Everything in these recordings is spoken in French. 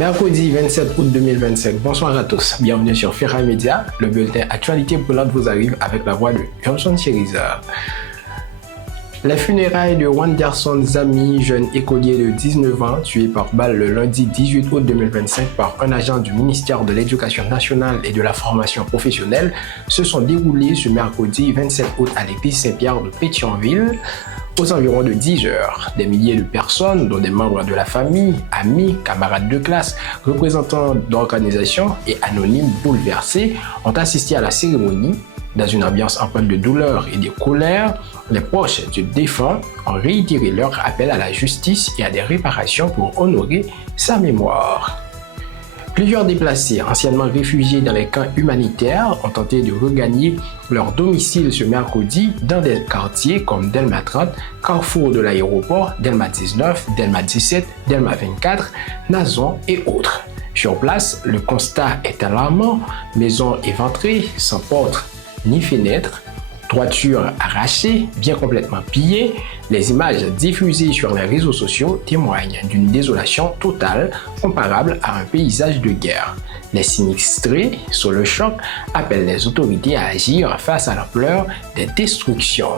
Mercredi 27 août 2025, bonsoir à tous, bienvenue sur Ferraille Média, le bulletin Actualité brûlante vous arrive avec la voix de Johnson Chériza. Les funérailles de Wanderson Zami, jeune écolier de 19 ans, tué par balle le lundi 18 août 2025 par un agent du ministère de l'Éducation nationale et de la formation professionnelle, se sont déroulées ce mercredi 27 août à l'église Saint-Pierre de Pétionville. Aux environs de 10 heures, des milliers de personnes, dont des membres de la famille, amis, camarades de classe, représentants d'organisations et anonymes bouleversés, ont assisté à la cérémonie. Dans une ambiance empreinte de douleur et de colère, les proches du défunt ont réitéré leur appel à la justice et à des réparations pour honorer sa mémoire. Plusieurs déplacés, anciennement réfugiés dans les camps humanitaires, ont tenté de regagner leur domicile ce mercredi dans des quartiers comme Delma 30, Carrefour de l'aéroport, Delma 19, Delma 17, Delma 24, Nazon et autres. Sur place, le constat est alarmant, maisons éventrées, sans porte ni fenêtres, toitures arrachées, bien complètement pillées. Les images diffusées sur les réseaux sociaux témoignent d'une désolation totale comparable à un paysage de guerre. Les sinistrés, sous le choc, appellent les autorités à agir face à l'ampleur des destructions.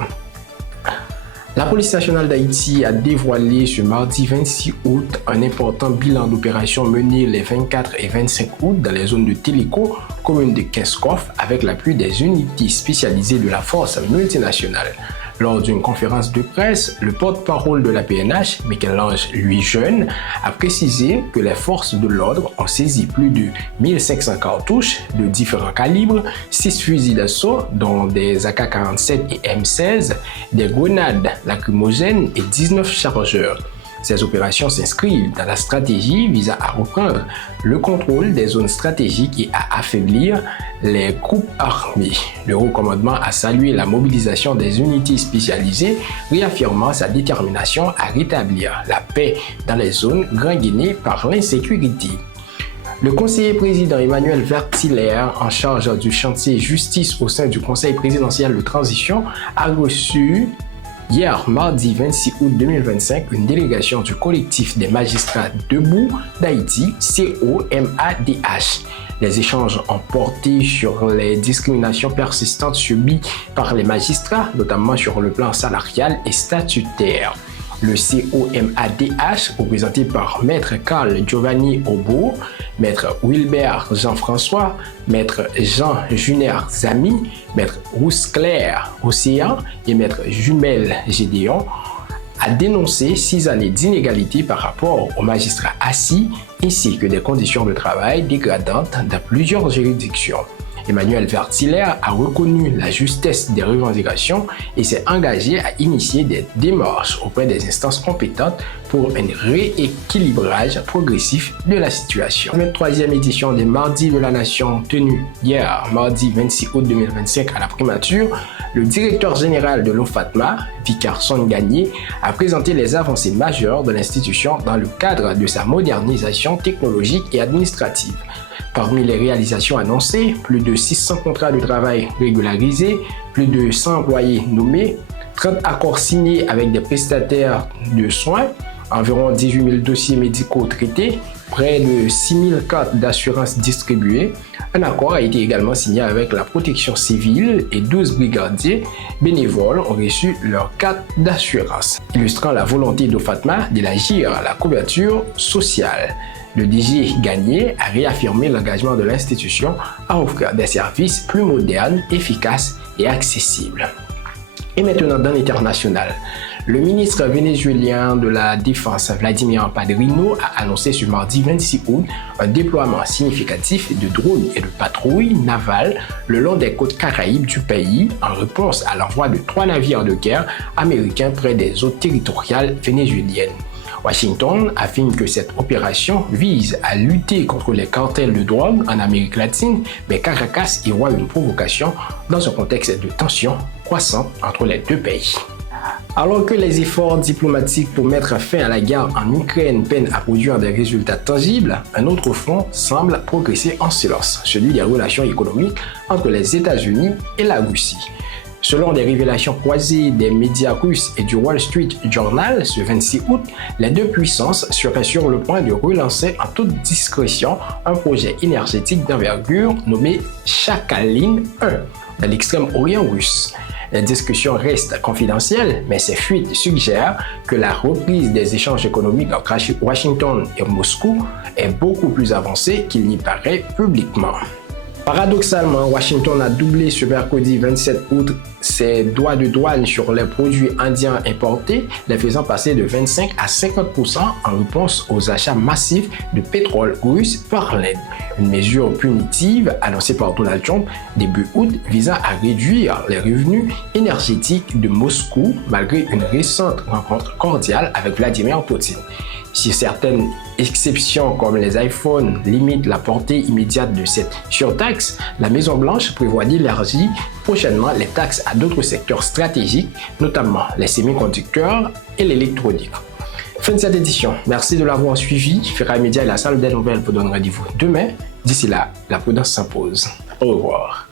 La police nationale d'Haïti a dévoilé ce mardi 26 août un important bilan d'opérations menées les 24 et 25 août dans les zones de Téléco, commune de Kinskov, avec l'appui des unités spécialisées de la force multinationale. Lors d'une conférence de presse, le porte-parole de la PNH, Michel-Ange Louis-Jeune, a précisé que les forces de l'ordre ont saisi plus de 1500 cartouches de différents calibres, 6 fusils d'assaut, dont des AK-47 et M16, des grenades lacrymogènes et 19 chargeurs. Ces opérations s'inscrivent dans la stratégie visant à reprendre le contrôle des zones stratégiques et à affaiblir les groupes armés. Le haut commandement a salué la mobilisation des unités spécialisées, réaffirmant sa détermination à rétablir la paix dans les zones gangrénées par l'insécurité. Le conseiller président Emmanuel Vertiller, en charge du chantier justice au sein du Conseil présidentiel de transition, a reçu hier, mardi 26 août 2025, une délégation du collectif des magistrats debout d'Haïti, COMADH. Les échanges ont porté sur les discriminations persistantes subies par les magistrats, notamment sur le plan salarial et statutaire. Le COMADH, représenté par Maître Carl Giovanni Obo, Maître Wilbert Jean-François, Maître Jean Juner Zami, Maître Rousse Claire Océan et Maître Jumel Gédéon, a dénoncé 6 années d'inégalité par rapport aux magistrats assis ainsi que des conditions de travail dégradantes dans plusieurs juridictions. Emmanuel Vertiller a reconnu la justesse des revendications et s'est engagé à initier des démarches auprès des instances compétentes pour un rééquilibrage progressif de la situation. La 23e édition des Mardis de la Nation tenue hier, mardi 26 août 2025 à la primature, le directeur général de l'OFATMA, Vicarson Gagné, a présenté les avancées majeures de l'institution dans le cadre de sa modernisation technologique et administrative. Parmi les réalisations annoncées, plus de 600 contrats de travail régularisés, plus de 100 employés nommés, 30 accords signés avec des prestataires de soins, environ 18 000 dossiers médicaux traités, près de 6 000 cartes d'assurance distribuées. Un accord a été également signé avec la protection civile et 12 brigadiers bénévoles ont reçu leur carte d'assurance, illustrant la volonté d'OFATMA d'élargir la couverture sociale. Le DG Gagné a réaffirmé l'engagement de l'institution à offrir des services plus modernes, efficaces et accessibles. Et maintenant dans l'international, le ministre vénézuélien de la Défense Vladimir Padrino a annoncé ce mardi 26 août un déploiement significatif de drones et de patrouilles navales le long des côtes caraïbes du pays en réponse à l'envoi de 3 navires de guerre américains près des eaux territoriales vénézuéliennes. Washington affirme que cette opération vise à lutter contre les cartels de drogue en Amérique latine, mais Caracas y voit une provocation dans un contexte de tensions croissantes entre les deux pays. Alors que les efforts diplomatiques pour mettre fin à la guerre en Ukraine peinent à produire des résultats tangibles, un autre front semble progresser en silence, celui des relations économiques entre les États-Unis et la Russie. Selon des révélations croisées des médias russes et du Wall Street Journal ce 26 août, les deux puissances seraient sur le point de relancer en toute discrétion un projet énergétique d'envergure nommé Sakhalin 1 dans l'extrême-orient russe. Les discussions restent confidentielles, mais ces fuites suggèrent que la reprise des échanges économiques entre Washington et Moscou est beaucoup plus avancée qu'il n'y paraît publiquement. Paradoxalement, Washington a doublé ce mercredi 27 août ses droits de douane sur les produits indiens importés, les faisant passer de 25 à 50% en réponse aux achats massifs de pétrole russe par l'Inde. Une mesure punitive annoncée par Donald Trump début août visant à réduire les revenus énergétiques de Moscou malgré une récente rencontre cordiale avec Vladimir Poutine. Si certaines exceptions comme les iPhones limitent la portée immédiate de cette surtaxe, la Maison-Blanche prévoit d'élargir prochainement les taxes à d'autres secteurs stratégiques, notamment les semi-conducteurs et l'électronique. Fin de cette édition. Merci de l'avoir suivi. Ferai Média et la salle des nouvelles vous donnent rendez-vous demain. D'ici là, la prudence s'impose. Au revoir.